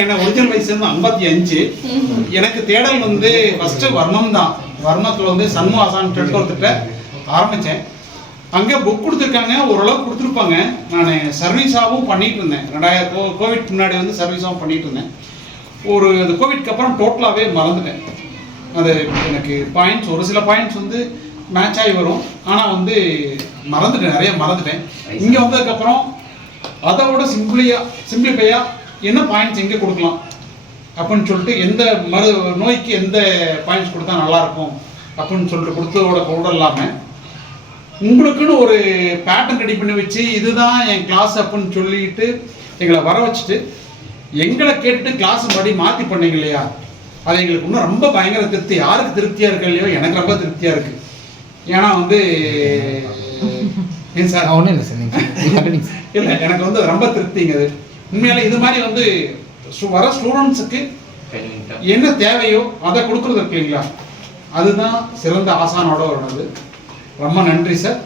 என்ன ஒரிஜினல் வயசு வந்து 55. எனக்கு தேடல் வந்து ஃபர்ஸ்ட் வர்ணம் தான். வர்ணத்தில் வந்து சண்முகாசான்னு சொல்லிட்டு ஒருத்தட்ட ஆரம்பித்தேன். அங்கே புக் கொடுத்துருக்காங்க, ஓரளவுக்கு கொடுத்துருப்பாங்க. நான் சர்வீஸாகவும் பண்ணிகிட்டு இருந்தேன். 2000 கோவிட் முன்னாடி வந்து சர்வீஸாகவும் பண்ணிகிட்டு இருந்தேன். அது கோவிட்க்கு அப்புறம் டோட்டலாகவே மறந்துட்டேன். அது எனக்கு பாயிண்ட்ஸ் ஒரு சில பாயிண்ட்ஸ் வந்து மேட்ச் ஆகி வரும், ஆனால் வந்து மறந்துட்டேன், நிறைய மறந்துட்டேன். இங்கே வந்ததுக்கப்புறம் அதை விட சிம்பிளிஃபையாக என்ன பாயிண்ட்ஸ் எங்கே கொடுக்கலாம் அப்படின்னு சொல்லிட்டு, எந்த நோய்க்கு எந்த பாயிண்ட்ஸ் கொடுத்தா நல்லாயிருக்கும் அப்படின்னு சொல்லிட்டு கொடுத்ததோட கூட இல்லாமல் உங்களுக்குன்னு ஒரு பேட்டர்ன் ரெடி பண்ணி வச்சு இதுதான் என் கிளாஸ் அப்படின்னு சொல்லிட்டு எங்களை வர வச்சுட்டு எங்களை கேட்டுட்டு கிளாஸ் படி மாற்றி பண்ணீங்க இல்லையா, அது எங்களுக்கு இன்னும் ரொம்ப பயங்கர திருப்தி. யாருக்கு திருப்தியாக இருக்கு இல்லையோ, எனக்கு ரொம்ப திருப்தியாக இருக்குது. ஏன்னா வந்து ஏன் சார் ஒன்றும் இல்லை சார், இல்லை எனக்கு வந்து ரொம்ப திருப்திங்க. அது உண்மையால இது மாதிரி வந்து வர ஸ்டூடெண்ட்ஸுக்கு என்ன தேவையோ அதை கொடுக்குறது இருக்கு இல்லைங்களா, அதுதான் சிறந்த ஆசானோட வருது. ரொம்ப நன்றி சார்.